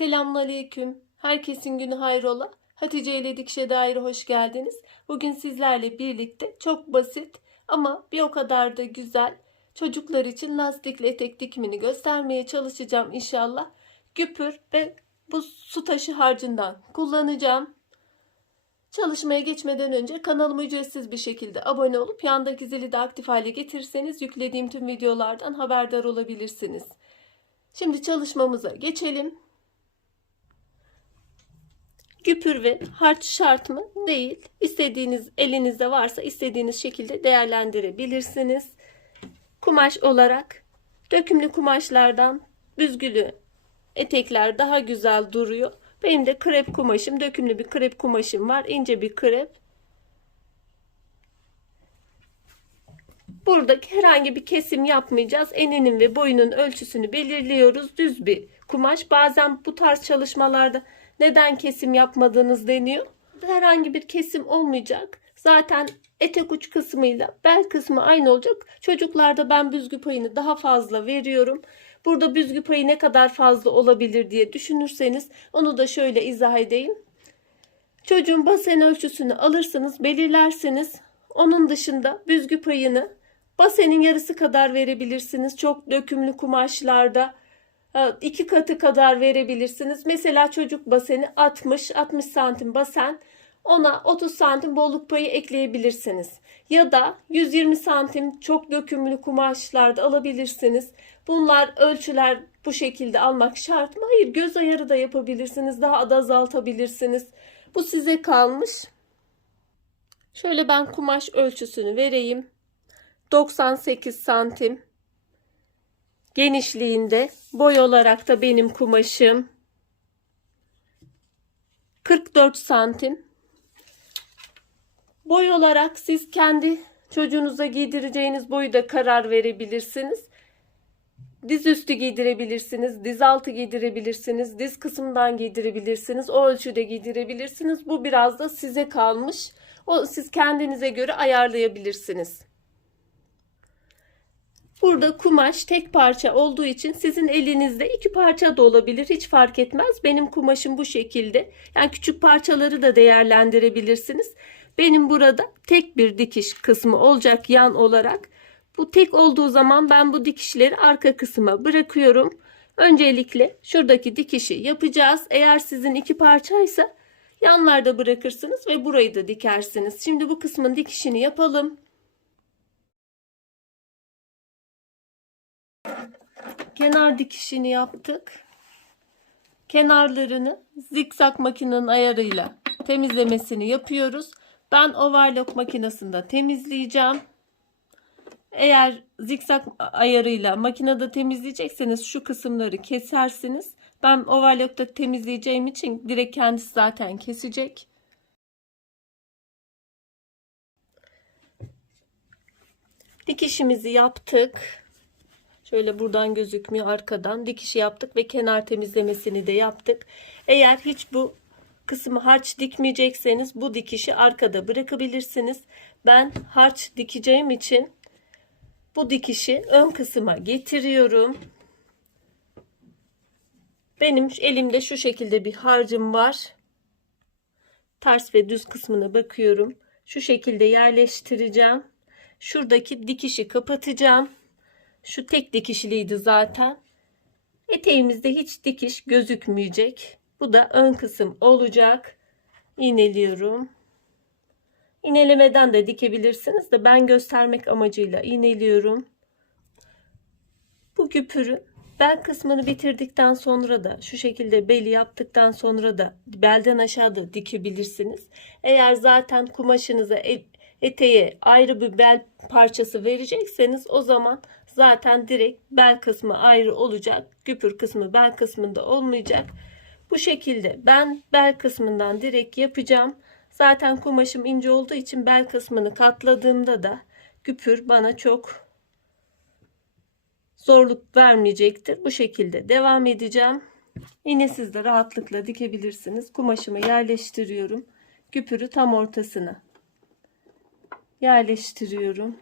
Selamünaleyküm. Herkesin günü hayrola. Hatice ile Dikişe Dair'e hoş geldiniz. Bugün sizlerle birlikte çok basit ama bir o kadar da güzel çocuklar için lastikli etek dikimini göstermeye çalışacağım inşallah. Güpür ve bu su taşı harcından kullanacağım. Çalışmaya geçmeden önce kanalıma ücretsiz bir şekilde abone olup yandaki zili de aktif hale getirirseniz yüklediğim tüm videolardan haberdar olabilirsiniz. Şimdi çalışmamıza geçelim. Güpür ve harç şart mı? Değil. İstediğiniz elinizde varsa istediğiniz şekilde değerlendirebilirsiniz. Kumaş olarak dökümlü kumaşlardan büzgülü etekler daha güzel duruyor. Benim de krep kumaşım, dökümlü bir krep kumaşım var. İnce bir krep. Burada herhangi bir kesim yapmayacağız. Eninin ve boyunun ölçüsünü belirliyoruz. Düz bir kumaş. Bazen bu tarz çalışmalarda neden kesim yapmadığınız deniyor. Herhangi bir kesim olmayacak. Zaten etek uç kısmıyla bel kısmı aynı olacak. Çocuklarda ben büzgü payını daha fazla veriyorum. Burada büzgü payı ne kadar fazla olabilir diye düşünürseniz onu da şöyle izah edeyim. Çocuğun basen ölçüsünü alırsınız, belirlersiniz. Onun dışında büzgü payını basenin yarısı kadar verebilirsiniz. Çok dökümlü kumaşlarda 2 katı kadar verebilirsiniz. Mesela çocuk baseni 60 santim basen, ona 30 santim bolluk payı ekleyebilirsiniz. Ya da 120 santim çok dökümlü kumaşlarda alabilirsiniz. Bunlar ölçüler bu şekilde almak şart mı? Hayır, göz ayarı da yapabilirsiniz. Daha da azaltabilirsiniz. Bu size kalmış. Şöyle ben kumaş ölçüsünü vereyim. 98 santim genişliğinde, boy olarak da benim kumaşım 44 santim. Boy olarak siz kendi çocuğunuza giydireceğiniz boyu da karar verebilirsiniz. Diz üstü giydirebilirsiniz, diz altı giydirebilirsiniz, diz kısmından giydirebilirsiniz, o ölçüde giydirebilirsiniz. Bu biraz da size kalmış. Siz kendinize göre ayarlayabilirsiniz. Burada kumaş tek parça olduğu için sizin elinizde 2 parça da olabilir. Hiç fark etmez. Benim kumaşım bu şekilde. Yani küçük parçaları da değerlendirebilirsiniz. Benim burada tek bir dikiş kısmı olacak yan olarak. Bu tek olduğu zaman ben bu dikişleri arka kısma bırakıyorum. Öncelikle şuradaki dikişi yapacağız. Eğer sizin 2 parçaysa yanlarda bırakırsınız ve burayı da dikersiniz. Şimdi bu kısmın dikişini yapalım. Kenar dikişini yaptık. Kenarlarını zikzak makinenin ayarıyla temizlemesini yapıyoruz. Ben overlock makinesinde temizleyeceğim. Eğer zikzak ayarıyla makinede temizleyecekseniz şu kısımları kesersiniz. Ben overlock'ta temizleyeceğim için direkt kendisi zaten kesecek. Dikişimizi yaptık. Şöyle buradan gözükmüyor, arkadan dikişi yaptık ve kenar temizlemesini de yaptık. Eğer hiç bu kısmı harç dikmeyecekseniz bu dikişi arkada bırakabilirsiniz. Ben harç dikeceğim için bu dikişi ön kısma getiriyorum. Benim elimde şu şekilde bir harcım var. Ters ve düz kısmına bakıyorum. Şu şekilde yerleştireceğim. Şuradaki dikişi kapatacağım. Şu tek dikişliydi zaten. Eteğimizde hiç dikiş gözükmeyecek. Bu da ön kısım olacak. İğneliyorum. İğnelemeden de dikebilirsiniz de ben göstermek amacıyla iğneliyorum. Bu güpürü bel kısmını bitirdikten sonra da şu şekilde beli yaptıktan sonra da belden aşağıda dikebilirsiniz. Eğer zaten kumaşınıza eteğe ayrı bir bel parçası verecekseniz o zaman zaten direkt bel kısmı ayrı olacak. Güpür kısmı bel kısmında olmayacak. Bu şekilde ben bel kısmından direkt yapacağım. Zaten kumaşım ince olduğu için bel kısmını katladığımda da güpür bana çok zorluk vermeyecektir. Bu şekilde devam edeceğim. Yine siz de rahatlıkla dikebilirsiniz. Kumaşımı yerleştiriyorum. Güpürü tam ortasına yerleştiriyorum.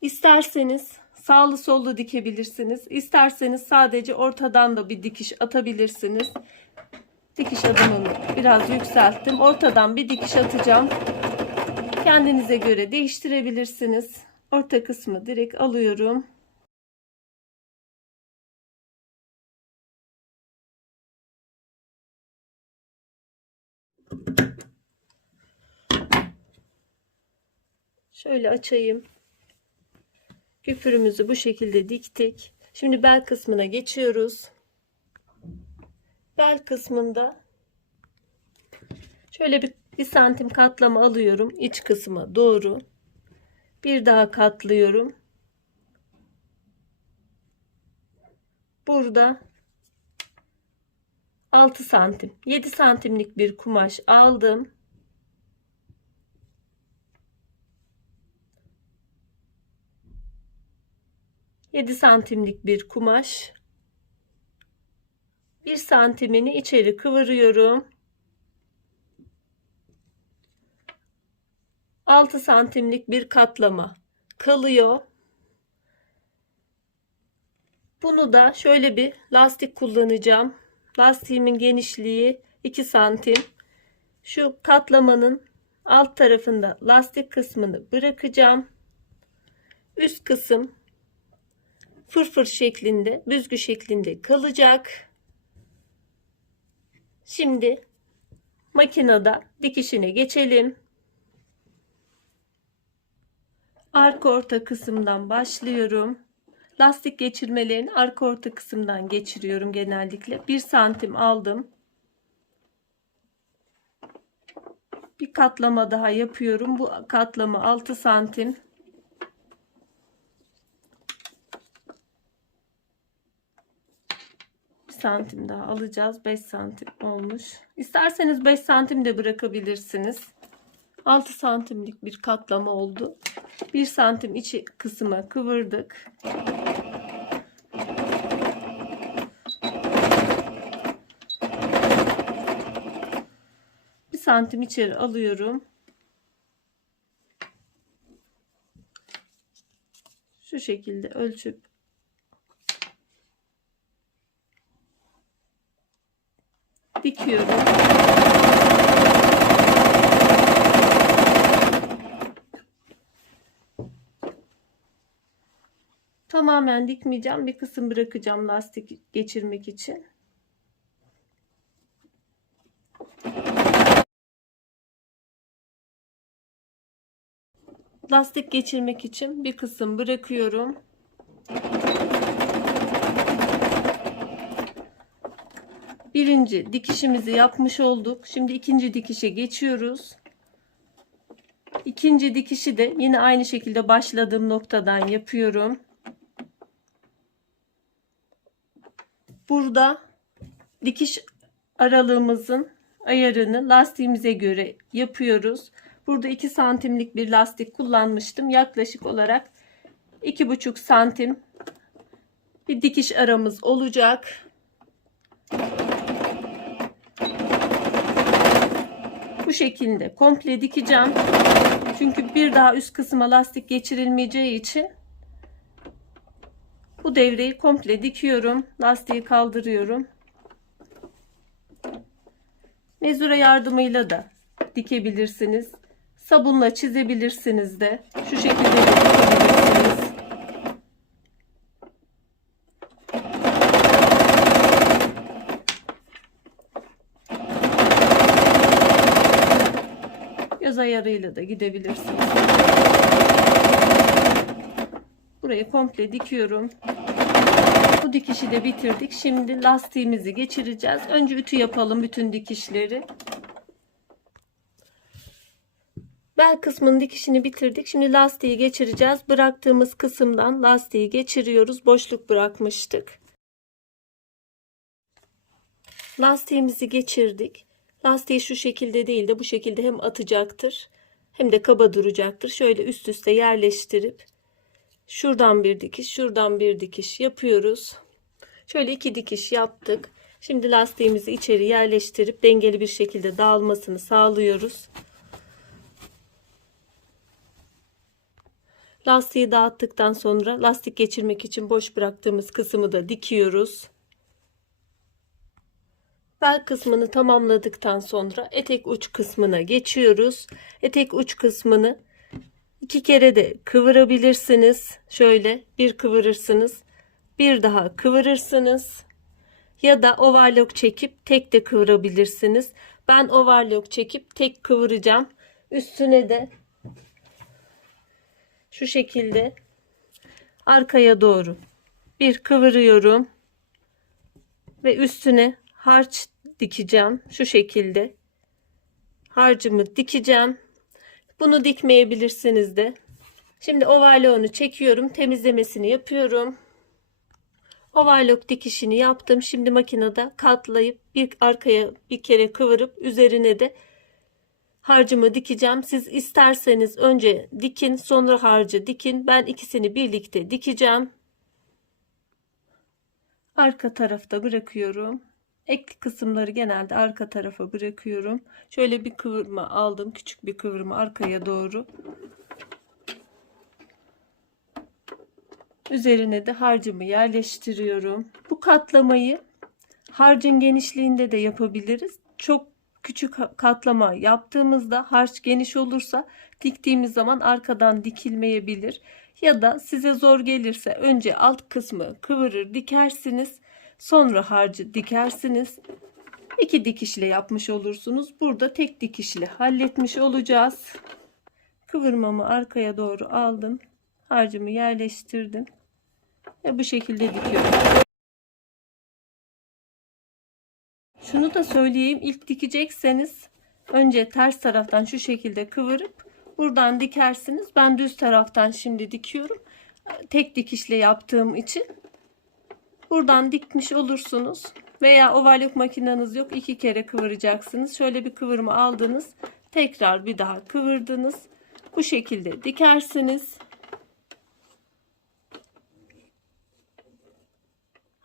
İsterseniz sağlı sollu dikebilirsiniz. İsterseniz sadece ortadan da bir dikiş atabilirsiniz. Dikiş adımını biraz yükselttim. Ortadan bir dikiş atacağım. Kendinize göre değiştirebilirsiniz. Orta kısmı direkt alıyorum. Şöyle açayım. Küpürümüzü bu şekilde diktik. Şimdi bel kısmına geçiyoruz. Bel kısmında şöyle bir santim katlama alıyorum iç kısma doğru. Bir daha katlıyorum. Burada 6 santim, 7 santimlik bir kumaş aldım. Yedi santimlik bir kumaş. 1 santimini içeri kıvırıyorum. 6 santimlik bir katlama kalıyor. Bunu da şöyle bir lastik kullanacağım. Lastiğimin genişliği 2 santim. Şu katlamanın alt tarafında lastik kısmını bırakacağım. Üst kısım fırfır şeklinde, büzgü şeklinde kalacak. Şimdi makinede dikişine geçelim. Arka orta kısımdan başlıyorum. Lastik geçirmelerini arka orta kısımdan geçiriyorum genellikle. 1 santim aldım. Bir katlama daha yapıyorum. Bu katlama 6 santim. Bir santim daha alacağız. 5 santim olmuş. İsterseniz 5 santim de bırakabilirsiniz. 6 santimlik bir katlama oldu. 1 santim içi kısma kıvırdık. Bir santim içeri alıyorum. Şu şekilde ölçüp dikiyorum. Tamamen dikmeyeceğim. Bir kısım bırakacağım lastik geçirmek için. Lastik geçirmek için bir kısım bırakıyorum. Birinci dikişimizi yapmış olduk. Şimdi ikinci dikişe geçiyoruz. İkinci dikişi de yine aynı şekilde başladığım noktadan yapıyorum. Burada dikiş aralığımızın ayarını lastiğimize göre yapıyoruz. Burada 2 santimlik bir lastik kullanmıştım. Yaklaşık olarak 2,5 santim bir dikiş aramız olacak. Bu şekilde komple dikeceğim. Çünkü bir daha üst kısma lastik geçirilmeyeceği için bu devreyi komple dikiyorum. Lastiği kaldırıyorum. Mezura yardımıyla da dikebilirsiniz. Sabunla çizebilirsiniz de. Şu şekilde de dikebilirsiniz. Göz ayarıyla da gidebilirsiniz. Burayı komple dikiyorum. Bu dikişi de bitirdik. Şimdi lastiğimizi geçireceğiz. Önce ütü yapalım bütün dikişleri. Bel kısmının dikişini bitirdik. Şimdi lastiği geçireceğiz. Bıraktığımız kısımdan lastiği geçiriyoruz. Boşluk bırakmıştık. Lastiğimizi geçirdik. Lastiği şu şekilde değil de bu şekilde hem atacaktır hem de kaba duracaktır. Şöyle üst üste yerleştirip şuradan bir dikiş, şuradan bir dikiş yapıyoruz. Şöyle 2 dikiş yaptık. Şimdi lastiğimizi içeri yerleştirip dengeli bir şekilde dağılmasını sağlıyoruz. Lastiği dağıttıktan sonra lastik geçirmek için boş bıraktığımız kısmı da dikiyoruz. Bel kısmını tamamladıktan sonra etek uç kısmına geçiyoruz. Etek uç kısmını 2 kere de kıvırabilirsiniz. Şöyle bir kıvırırsınız. Bir daha kıvırırsınız. Ya da overlock çekip tek de kıvırabilirsiniz. Ben overlock çekip tek kıvıracağım. Üstüne de şu şekilde arkaya doğru bir kıvırıyorum. Ve üstüne harç dikeceğim. Şu şekilde harcımı dikeceğim. Bunu dikmeyebilirsiniz de. Şimdi overlock'unu çekiyorum. Temizlemesini yapıyorum. Overlock dikişini yaptım. Şimdi makinede katlayıp bir arkaya bir kere kıvırıp üzerine de harcımı dikeceğim. Siz isterseniz önce dikin, sonra harcı dikin. Ben ikisini birlikte dikeceğim. Arka tarafta bırakıyorum. Ek kısımları genelde arka tarafa bırakıyorum. Şöyle bir kıvırma aldım. Küçük bir kıvırma arkaya doğru. Üzerine de harcımı yerleştiriyorum. Bu katlamayı harcın genişliğinde de yapabiliriz. Çok küçük katlama yaptığımızda harç geniş olursa diktiğimiz zaman arkadan dikilmeyebilir. Ya da size zor gelirse önce alt kısmı kıvırır dikersiniz. Sonra harcı dikersiniz. 2 dikişle yapmış olursunuz. Burada tek dikişle halletmiş olacağız. Kıvırmamı arkaya doğru aldım. Harcımı yerleştirdim. Ve bu şekilde dikiyorum. Şunu da söyleyeyim. İlk dikecekseniz önce ters taraftan şu şekilde kıvırıp buradan dikersiniz. Ben düz taraftan şimdi dikiyorum. Tek dikişle yaptığım için buradan dikmiş olursunuz. Veya overlock makineniz yok. 2 kere kıvıracaksınız. Şöyle bir kıvırma aldınız. Tekrar bir daha kıvırdınız. Bu şekilde dikersiniz.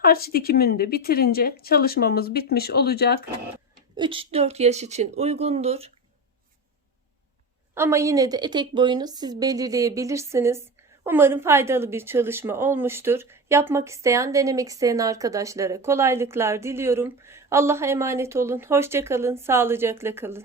Harç dikimini de bitirince çalışmamız bitmiş olacak. 3-4 yaş için uygundur. Ama yine de etek boyunu siz belirleyebilirsiniz. Umarım faydalı bir çalışma olmuştur. Yapmak isteyen, denemek isteyen arkadaşlara kolaylıklar diliyorum. Allah'a emanet olun. Hoşça kalın, sağlıcakla kalın.